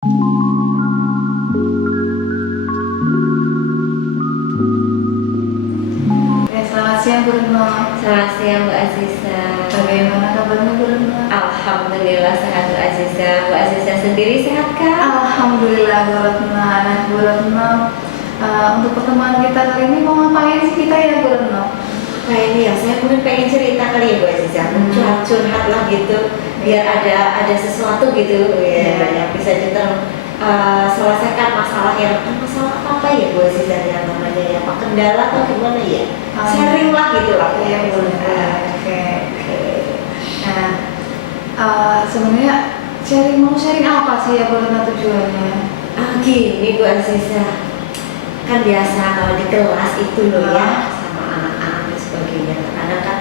Ya, selamat siang Bu Retno. Selamat siang Bu Aziza. Bagaimana kabarnya Bu Retno? Alhamdulillah sehat Bu Aziza. Bu Aziza sendiri sehat kan? Alhamdulillah Bu Retno. Nah Bu Retno, untuk pertemuan kita kali ini mau ngapain sih kita ya Bu Retno? Kayak ini ya, saya mungkin pengen cerita kali ya Bu Aziza, curhat lah gitu, biar ada sesuatu gitu ya, yang bisa kita selesaikan masalah masalah apa ya Bu Aziza yang namanya ya, apa kendala atau gimana ya? Sharing lah gitu lah ya Bu Retno. Oke. Nah, sebenarnya mau sharing apa sih ya Bu Retno tujuannya? Gini Bu Aziza, kan biasa kalau di kelas itu loh ya sama anak-anak dan sebagainya, kadang kan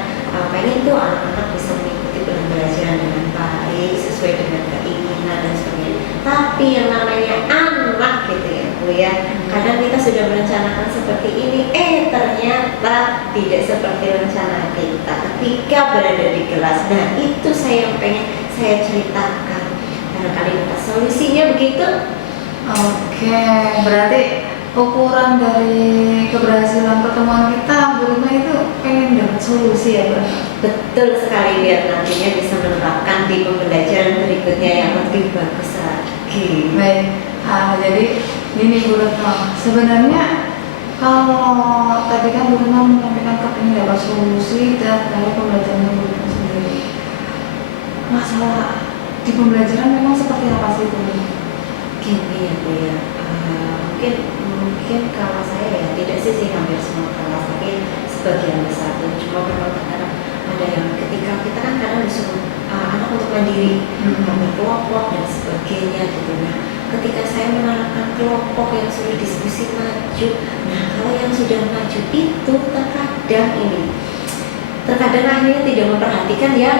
pengen tuh anak-anak bisa mengikuti pembelajaran dengan baik sesuai dengan keinginan dan sebagainya, tapi yang namanya anak gitu ya Bu ya, kadang kita sudah merencanakan seperti ini, ternyata tidak seperti rencana kita ketika berada di kelas. Nah itu saya yang pengen saya ceritakan, barangkali dapat solusinya begitu. Oke, berarti ukuran dari keberhasilan pertemuan kita Bu Retno itu pengen dapat solusi ya Bu? Betul sekali, biar nantinya bisa menerapkan di pembelajaran berikutnya yang lebih bagus lagi. Baik, jadi gini Bu Retno, sebenarnya kalau tadi kan Bu Retno menyampaikan kepingin dapat solusi dari pembelajaran Bu Retno sendiri, masalah di pembelajaran memang seperti apa sih Bu Retno? Gini ya Bu ya, mungkin kalau saya ya tidak sih hampir semua kelas, tapi sebagian besar tuh, cuma memang terkadang ada yang ketika kita kan kadang disuruh anak untuk mandiri, berkelompok dan sebagainya gitu. Nah ketika saya menerapkan kelompok yang sudah diskusi maju, nah kalau yang sudah maju itu terkadang akhirnya tidak memperhatikan yang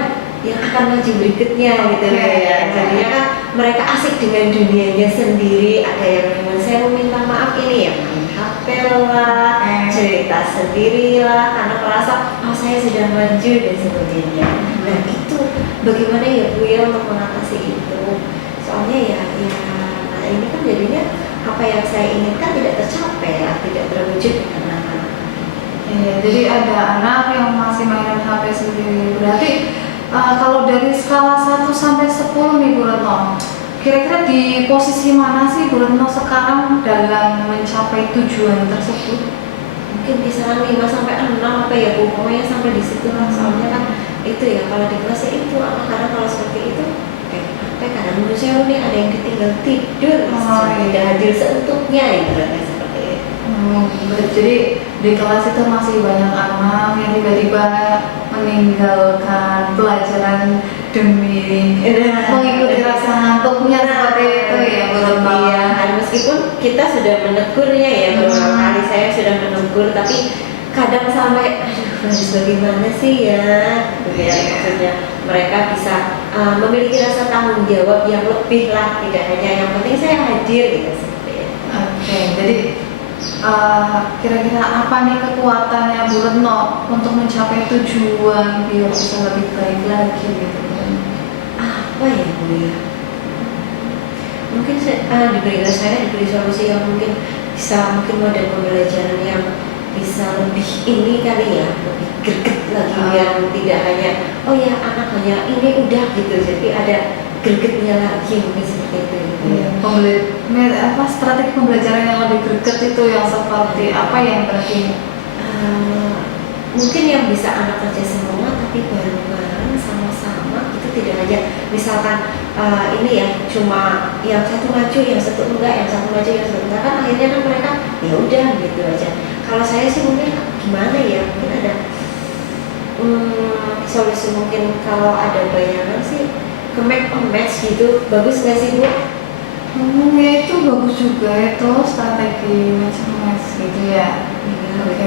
akan maju berikutnya gitu ya. Jadinya kan mereka asik dengan dunianya sendiri, ada yang memang saya meminta maaf ini ya main HP lah, cerita sendiri lah, karena merasa saya sudah maju dan sebagainya. Nah itu bagaimana ya Bu ya untuk mengatasi itu? Soalnya ya nah ini kan jadinya apa yang saya inginkan tidak tercapai lah, tidak terwujud karena Jadi ada anak yang masih mainan HP sendiri. Berarti kalau dari skala 1 sampai 10 nih Bu Retno, kira-kira di posisi mana sih Bu Retno sekarang dalam mencapai tujuan tersebut? Mungkin kisaran 5 sampai 6 apa ya Bu, pokoknya sampai di situ lah. Soalnya kan itu ya kalau di kelas ya itu kadang kalau seperti itu kadang menurut saya nih ada yang ditinggal tidur, tidak hadir seutuhnya ya berarti seperti itu. Jadi di kelas itu masih banyak anak yang tiba-tiba meninggalkan pelajaran demi mengikuti rasa ngantuknya seperti itu ya Bu Retno. Iya, meskipun kita sudah menegurnya ya beberapa kali, saya sudah menegur, tapi kadang sampai harus bagaimana sih ya gitu ya, maksudnya mereka bisa memiliki rasa tanggung jawab yang lebih lah, tidak hanya yang penting saya hadir gitu seperti itu. Oke, jadi kira-kira apa nih kekuatannya Bu Retno untuk mencapai tujuan biar bisa lebih baik lagi gitu? Apa ya Bu ya? Mungkin diberi solusi yang mungkin bisa, mungkin model pembelajaran yang bisa lebih ini kali ya, lebih greget lagi, yang tidak hanya oh ya anak hanya ini udah gitu, jadi ada gregetnya lagi mungkin seperti itu. Strategi pembelajaran yang lebih greget itu yang seperti apa yang berarti? Mungkin yang bisa anak kerja semua tapi bareng-bareng sama-sama, itu tidak hanya misalkan ini ya cuma yang satu maju yang satu enggak, yang satu maju yang satu enggak, kan akhirnya kan mereka ya udah gitu aja. Kalau saya sih mungkin gimana ya, mungkin ada solusi, mungkin kalau ada bayangan sih ke make a match gitu, bagus nggak sih Bu? Ya itu bagus juga itu strategi match gitu ya.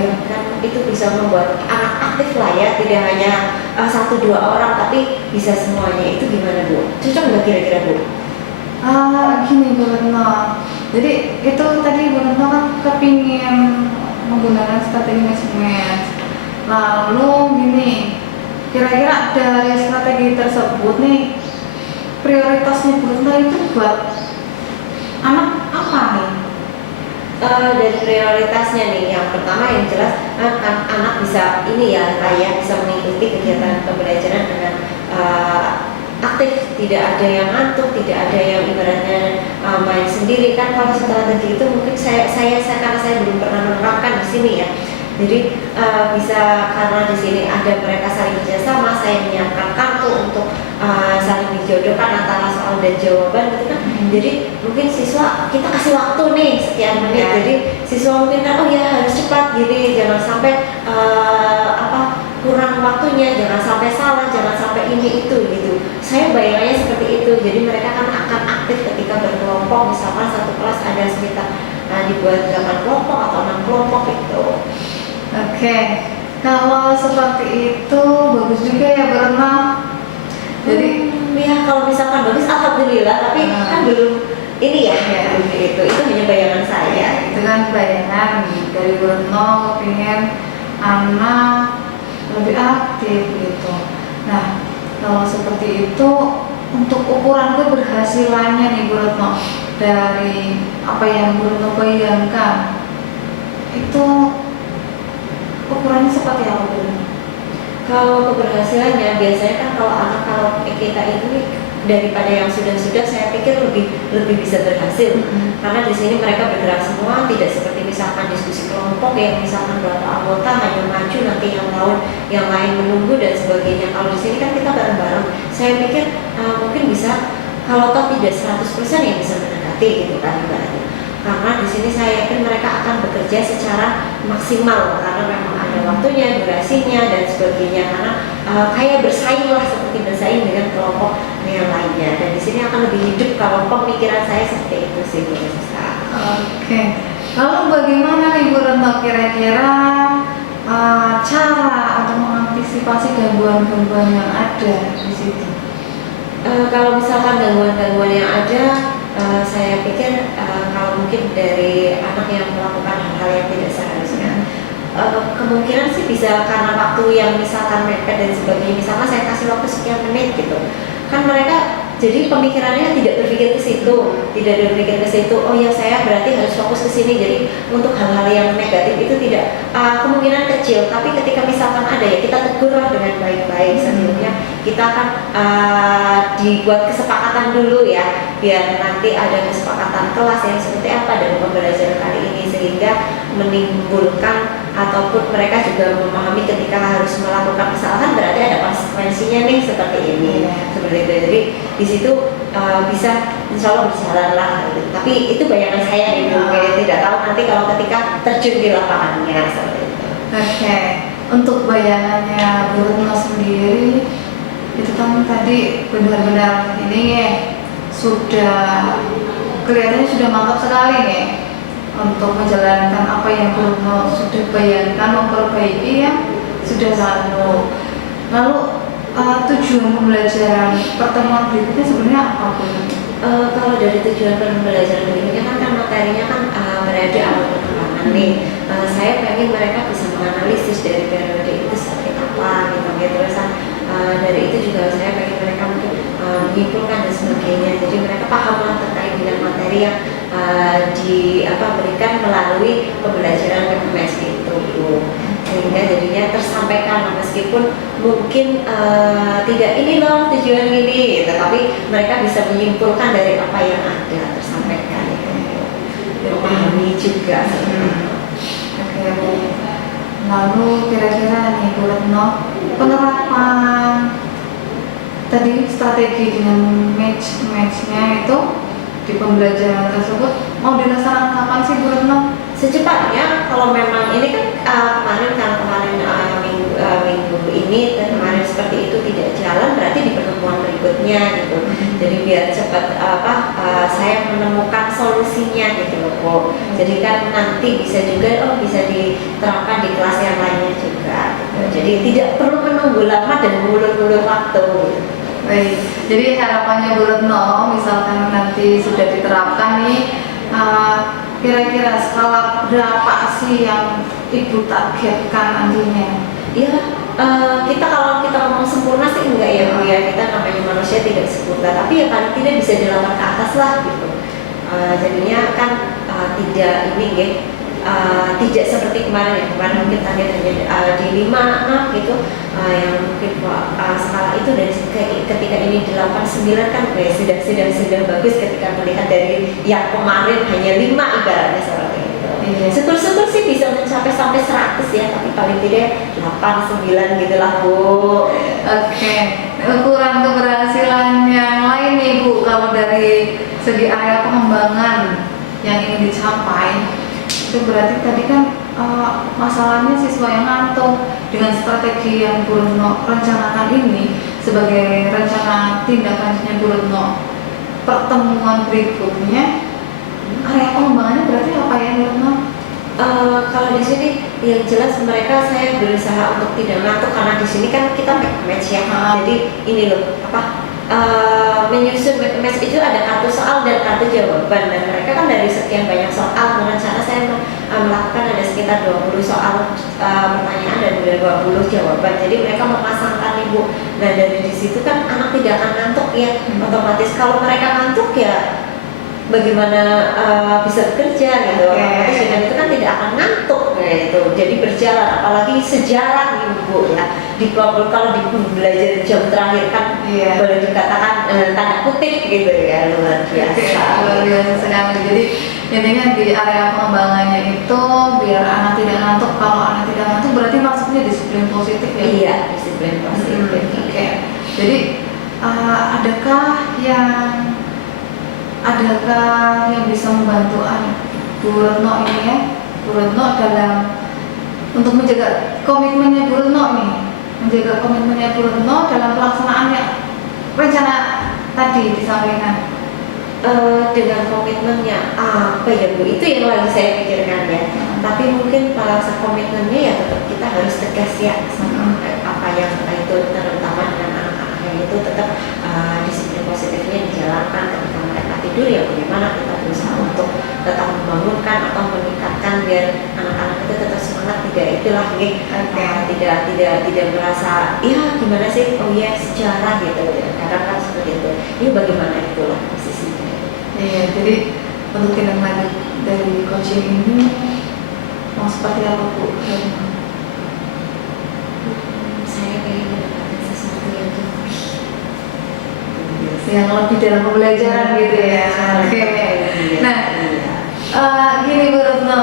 Kan itu bisa membuat anak aktif lah ya, tidak hanya 1-2 orang tapi bisa semuanya. Itu gimana Bu? Cocok nggak kira-kira Bu? Gini Bu Retno, jadi itu tadi Bu Retno kan kepingin menggunakan strategi match. Lalu gini, kira-kira dari strategi tersebut nih prioritasnya Bu Retno itu buat Dari prioritasnya nih, yang pertama yang jelas kan anak bisa ini ya kayak bisa mengikuti kegiatan pembelajaran dengan aktif, tidak ada yang ngantuk, tidak ada yang ibaratnya main sendiri kan. Kalau strategi itu mungkin saya karena saya belum pernah menerapkan di sini ya. Jadi bisa karena di sini ada mereka saling kerjasama, saya menyiapkan kartu untuk saling dijodohkan antara soal dan jawaban gitu kan. Jadi mungkin siswa kita kasih waktu nih sekian menit. Jadi siswa mungkin kan oh ya harus cepat gini, jangan sampai kurang waktunya, jangan sampai salah, jangan sampai ini itu gitu. Saya bayangannya seperti itu. Jadi mereka kan akan aktif ketika berkelompok, misalkan satu kelas ada sekitar dibuat 8 kelompok atau 6 kelompok gitu. Oke, kalau seperti itu bagus juga ya Bu Retno. Jadi ya kalau misalkan bagus alhamdulillah, tapi kan belum ini ya, belum itu hanya bayangan saya. Itu kan bayangan dari Bu Retno pengen anak lebih aktif gitu. Nah, kalau seperti itu untuk ukuran keberhasilannya nih Bu Retno, dari apa yang Bu Retno bayangkan itu ukurannya seperti apa Bu Retno? Kalau keberhasilannya biasanya kan kalau kita ini daripada yang sudah saya pikir lebih bisa berhasil. Karena di sini mereka bergerak semua, tidak seperti misalkan diskusi kelompok yang misalkan berapa anggota hanya maju nanti yang lain menunggu dan sebagainya. Kalau di sini kan kita bareng-bareng. Saya pikir mungkin bisa, kalau toh tidak 100% yang bisa mendekati gitu kan ibaratnya. Karena di sini saya yakin mereka akan bekerja secara maksimal karena memang ada waktunya, durasinya dan sebagainya. Karena kayak bersaing lah, seperti bersaing dengan kelompok yang lainnya. Dan di sini akan lebih hidup kalau pemikiran saya seperti itu sih Bu Risa. Oke. Lalu bagaimana nih Bu Retno kira-kira cara untuk mengantisipasi gangguan-gangguan yang ada di situ? Kalau misalkan gangguan-gangguan yang ada, saya pikir kalau mungkin dari anak yang melakukan hal-hal yang tidak seharusnya, kemungkinan sih bisa karena waktu yang misalkan mepet dan sebagainya. Misalkan saya kasih waktu sekian menit gitu, kan mereka jadi pemikirannya tidak berpikir ke situ, oh ya saya berarti harus fokus ke sini. Jadi untuk hal-hal yang negatif itu tidak kemungkinan kecil, tapi ketika misalkan ada ya kita tegurlah dengan baik-baik. Sebelumnya kita akan dibuat kesepakatan dulu ya, biar nanti ada kesepakatan kelas yang seperti apa dalam pembelajaran kali ini, sehingga menimbulkan ataupun mereka juga memahami ketika harus melakukan kesalahan berarti ada konsekuensinya nih seperti ini, seperti itu. Jadi di situ bisa insya Allah berjalan lah gitu. Tapi itu bayangan saya nih, tidak tahu nanti kalau ketika terjun di lapangannya seperti itu. Oke, untuk bayangannya Bu Retno sendiri itu kan tadi benar-benar ini ya, sudah kelihatannya sudah mantap sekali nih untuk menjalankan apa yang Bu Retno sudah bayangkan, memperbaiki yang sudah lalu. Lalu tujuan pembelajaran pertemuan berikutnya sebenarnya apa Bu? Kalau dari tujuan pembelajaran berikutnya kan materinya kan berada awal perkembangan nih. Saya pengen mereka bisa menganalisis dari periode itu seperti apa gitu. Terus dari itu juga saya pengen mereka mungkin menyimpulkan dan sebagainya. Jadi mereka pahamlah terkait dengan materi yang diberikan melalui pembelajaran PPMS itu, sehingga jadinya tersampaikan meskipun mungkin tidak ini loh tujuan ini, tetapi mereka bisa menyimpulkan dari apa yang ada tersampaikan memahami juga. Oke Bu. Lalu kira-kira nih Bu Retno, penerapan tadi strategi dengan match-matchnya itu di pembelajaran tersebut mau dilaksanakan kapan sih Bu Retno? Secepatnya, kalau memang ini kan kemarin minggu ini dan kemarin seperti itu tidak jalan, berarti di pertemuan berikutnya gitu. Jadi biar cepat saya menemukan solusinya gitu loh Bu. Jadi kan nanti bisa juga bisa diterapkan di kelas yang lainnya juga gitu. Jadi tidak perlu menunggu lama dan mengulur-ulur waktu gitu. Baik, jadi harapannya Bu Retno misalkan nanti sudah diterapkan nih, kira-kira skala berapa sih yang Ibu targetkan nantinya? Ya, kalau kita ngomong sempurna sih enggak ya Bu ya, kita namanya manusia tidak sempurna, tapi ya paling tidak bisa dilakukan ke atas lah gitu. Jadinya kan tidak ini tidak seperti kemarin ya. Kemarin mungkin target hanya di 5, 6 gitu, yang mungkin skala itu dari ketika ini 8, 9 kan sudah bagus ketika melihat dari yang kemarin hanya 5 ibaratnya seperti itu. Iya. Syukur-syukur sih bisa mencapai sampai 100 ya, tapi paling tidak 8, 9 gitu lah Bu. Oke, ukuran keberhasilan yang lain nih Bu, kalau dari segi area pengembangan yang ingin dicapai, itu berarti tadi kan masalahnya siswa yang ngantuk. Dengan strategi yang Bu Retno rencanakan ini sebagai rencana tindakannya Bu Retno pertemuan berikutnya, area pengembangannya berarti apa ya Bu Retno? Kalau di sini yang jelas mereka saya berusaha untuk tidak ngantuk karena di sini kan kita match ya. Jadi ini loh menyusun match itu ada kartu soal dan kartu jawaban, dan mereka kan dari sekian banyak soal rencana saya melakukan ada sekitar 20 soal pertanyaan dan 20 jawaban. Jadi mereka memasangkan Ibu. Nah dari di situ kan anak tidak akan ngantuk ya. Otomatis kalau mereka ngantuk ya bagaimana bisa bekerja gitu. Otomatis dengan itu kan tidak akan ngantuk gitu. Jadi berjalan, apalagi sejarah Ibu ya. Kalau di belajar jam terakhir kan boleh dikatakan tanda kutip gitu ya, luar biasa. Luar biasa sekali. Jadi intinya di area pengembangannya itu biar anak tidak ngantuk. Kalau anak tidak ngantuk berarti maksudnya disiplin positif ya? Iya, disiplin positif. Oke. Jadi adakah yang bisa membantu Bu Retno ini ya, Bu Retno dalam untuk menjaga komitmennya Bu Retno ini, menjaga komitmennya Bu Retno dalam pelaksanaannya rencana tadi disampaikan. Dengan komitmennya apa ya Bu, itu yang lagi saya pikirkan ya. Tapi mungkin pada komitmennya ya tetap kita harus tegas ya sama apa yang itu, terutama dengan anak-anak yang itu tetap disiplin positifnya dijalankan. Ketika mereka tidur ya bagaimana kita berusaha untuk tetap membangunkan atau meningkatkan biar anak-anak itu tetap semangat, tidak merasa ya gimana sih, oh ya sejarah gitu ya, kadang kan seperti itu. Ini bagaimana itulah posisinya. Iya, jadi untuk tindak lanjut dari coaching ini mau seperti apa Bu? Saya pengen mendapatkan sesuatu yang lebih dalam pembelajaran gitu ya. Oke. Nah, gini Bu Retno,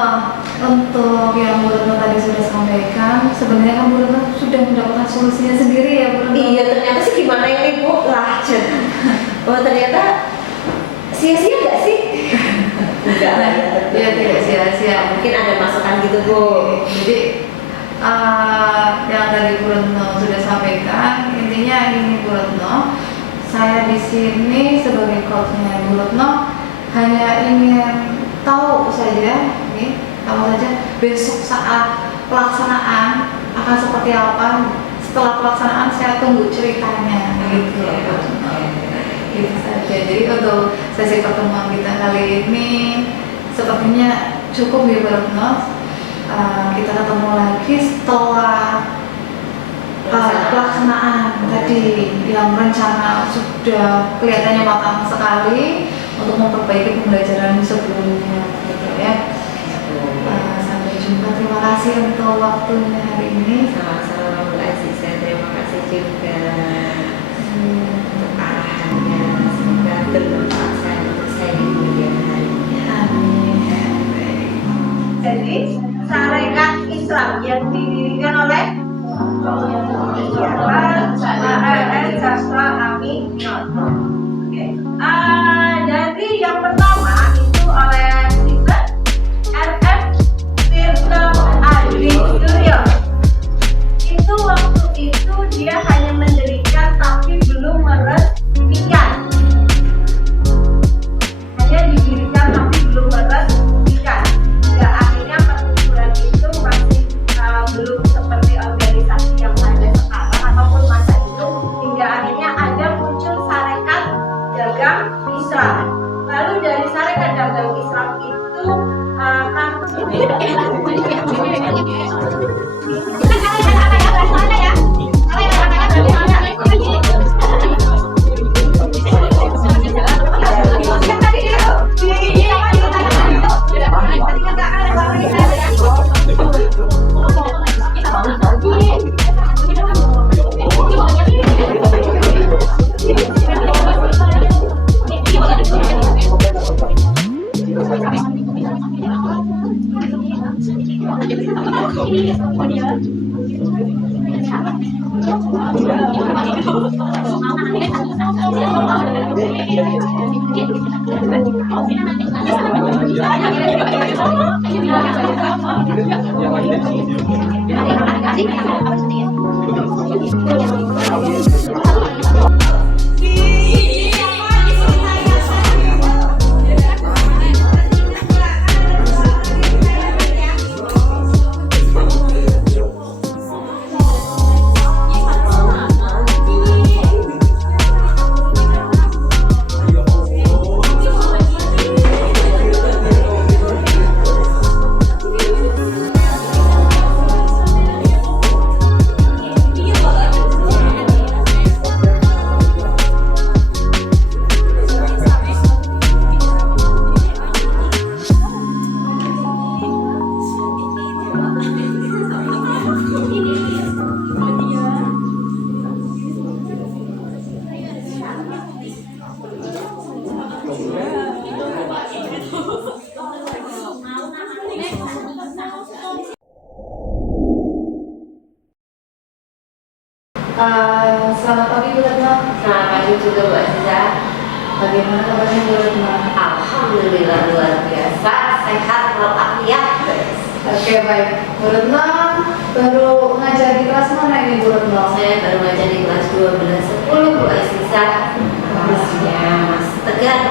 untuk yang Bu Retno tadi sudah sampaikan, sebenarnya kan Bu Retno sudah mendapatkan solusinya sendiri ya Bu Retno? Iya, ternyata sih gimana ini Bu? Oh ternyata sia-sia nggak sih? Enggak lah ya, tidak sia-sia. Mungkin ada masukan gitu Bu. Jadi yang tadi Bu Retno sudah sampaikan, intinya ini Bu Retno, saya di sini sebagai coachnya Bu Retno hanya ingin tahu saja, besok saat pelaksanaan akan seperti apa. Setelah pelaksanaan saya tunggu ceritanya, gitu. Gitu saja. Jadi untuk sesi pertemuan kita kali ini sepertinya cukup ya Bu Retno. Kita ketemu lagi setelah pelaksanaan tadi yang rencana sudah kelihatannya matang sekali untuk memperbaiki pembelajaran sebelumnya, gitu ya. Sampai jumpa. Terima kasih untuk waktunya hari ini. Sama-sama Bu Aziza, terima kasih juga untuk arahannya. Semoga bermanfaat saya untuk saya di kemudian harinya. Amin. Jadi Sarekat Islam yang didirikan oleh Sastra Amin. Dari yang pertama itu oleh Stephen R.F. Tirta Adi Suryo. Itu waktu itu dia hanya mendirikan tapi belum meresmikan. Hanya didirikan tapi belum meresmikan. Hingga akhirnya perkumpulan itu masih belum seperti organisasi yang ada sekarang ataupun masa itu, hingga akhirnya ada muncul Sarekat Selamat pagi Bu Retno. Selamat pagi juga Bu Aziza. Bagaimana kabarnya Bu Retno? Alhamdulillah luar biasa, sehat walafiat. Oke baik. Bu Retno baru ngajar di kelas mana ini Bu Retno? Saya baru ngajar di kelas 12-10 Bu Aziza. Kelasnya Mas Tegar.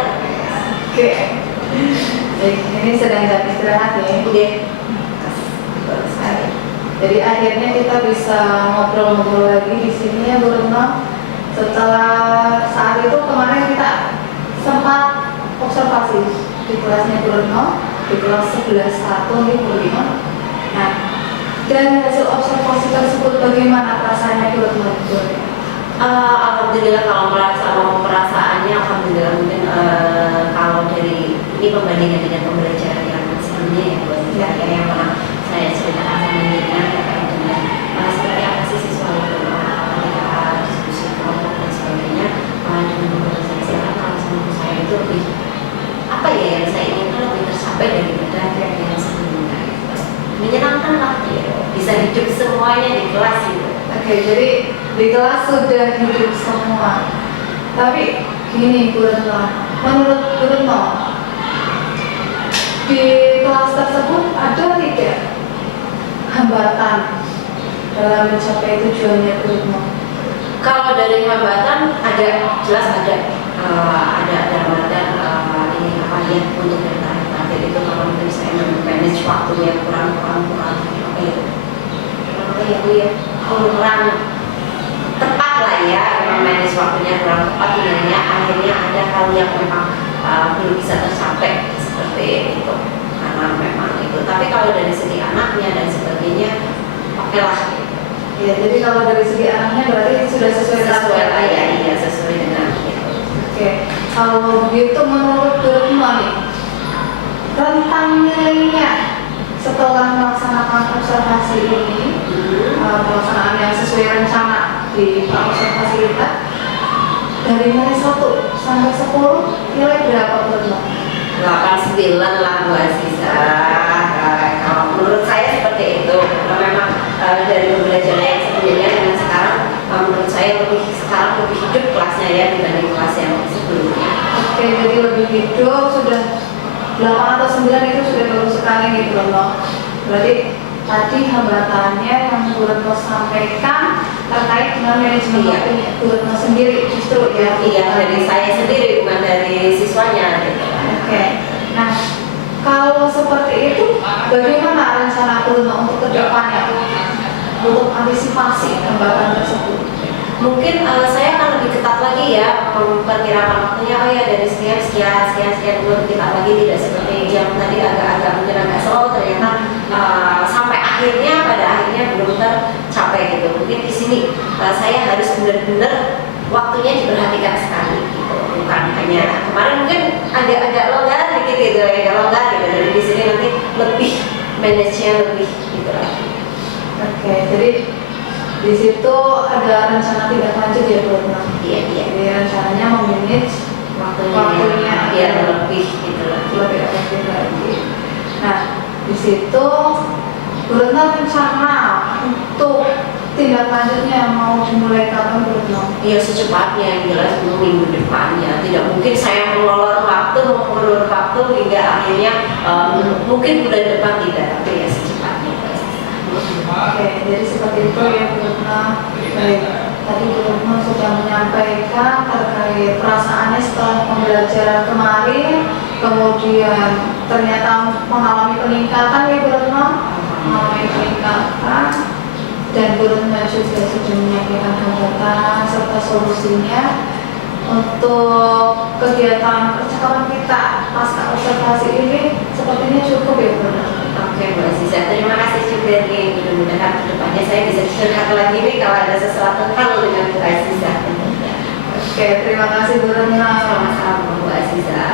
Oke. Baik, ini sedang jam istirahat ya. Oke. Baru sekali. Jadi akhirnya kita bisa ngobrol-ngobrol lagi di sini ya Bu Retno. Setelah saat itu kemarin kita sempat observasi di kelasnya Bu Retno, di kelas 11.1 di Bu Retno. Nah, dan hasil observasi tersebut bagaimana perasaannya Bu Retno? Alhamdulillah kalau perasaannya alhamdulillah mungkin kalau dari ini pembandingan dengan pembelajaran yang sebelumnya ya Bu Aziza, yang pernah saya ceritakan sama Nina terkait dengan seperti apa sih siswa itu ketika diskusi kelompok dan sebagainya dengan pembelajaran sekarang kalau sama saya itu lebih apa ya yang saya inginkan lebih tercapai daripada yang sebelumnya, menyenangkan lah ya, bisa hidup semuanya di kelas itu. Oke, jadi di kelas sudah hidup semua. Tapi gini Bu Retno, menurut Bu Retno di kelas tersebut ada tidak hambatan dalam mencapai tujuannya Bu Retno? Kalau dari hambatan ada, jelas ada. Ada hambatan ini apa ya untuk yang target itu kalau mungkin saya manage waktunya kurang apa ya Bu ya kurang tepat lah ya, manage waktunya kurang tepat sebenarnya akhirnya ada hal yang memang belum bisa tercapai seperti itu karena memang itu. Tapi kalau dari segi anaknya dan sebagainya oke lah. Ya, jadi kalau dari segi anaknya berarti sudah sesuai lah ya, iya sesuai dengan itu. Oke, kalau begitu menurut Bu Retno nih, rentang nilainya setelah melaksanakan observasi ini, pelaksanaan yang sesuai rencana di observasi kita, dari nilai 1 sampai 10 nilai berapa Bu Retno? 89 lah Bu Aziza. Kalau menurut saya seperti itu karena memang dari pembelajaran yang sebelumnya dengan sekarang menurut saya sekarang lebih hidup kelasnya ya dibanding kelas yang sebelumnya. Oke, jadi lebih hidup, sudah 8 atau 9 itu sudah bagus sekali gitu loh. Berarti tadi hambatannya yang Bu Retno sampaikan terkait dengan manajemen waktunya Bu Retno sendiri justru ya. Iya, dari saya sendiri bukan dari siswanya gitu. Oke. Nah, kalau seperti itu bagaimana rencana Bu Retno untuk kedepannya untuk antisipasi hambatan tersebut? Mungkin saya akan lebih ketat lagi ya memperkirakan waktunya. Oh ya dari sekian dulu ketat lagi, tidak seperti yang tadi agak mungkin agak slow ternyata sampai pada akhirnya belum tercapai gitu. Mungkin di sini saya harus benar-benar waktunya diperhatikan sekali gitu. Bukan hanya kemarin mungkin agak longgar dikit gitu ya, longgar gitu. Jadi di sini nanti lebih manage-nya lebih gitu lagi. Oke, jadi di situ ada rencana tindak lanjut ya Bu Retno. Iya. Jadi rencananya memanage waktunya biar lebih gitu lagi. lebih efektif lagi. Nah, di situ Bu Retno rencana untuk tindak lanjutnya mau dimulai kapan Bu Retno? Ya secepatnya, yang jelas minggu depannya. Tidak mungkin saya mengelola waktu hingga akhirnya mungkin bulan depan tidak, tapi ya secepatnya. Oke, jadi seperti itu ya Bu Retno. Baik, tadi Bu Retno sudah menyampaikan terkait perasaannya setelah pembelajaran kemarin, kemudian ternyata mengalami peningkatan ya Bu Retno, mengalami peningkatan, dan Bu Retno juga sudah menyampaikan hambatan serta solusinya untuk kegiatan percakapan kita pasca observasi ini. Sepertinya cukup ya Bu Retno. Oke Mbak Aziza, terima kasih juga nih. Mudah-mudahan kedepannya saya bisa curhat lagi nih kalau ada sesuatu hal dengan Mbak Aziza. Oke, terima kasih Bu Retno. Sama-sama Mbak Aziza.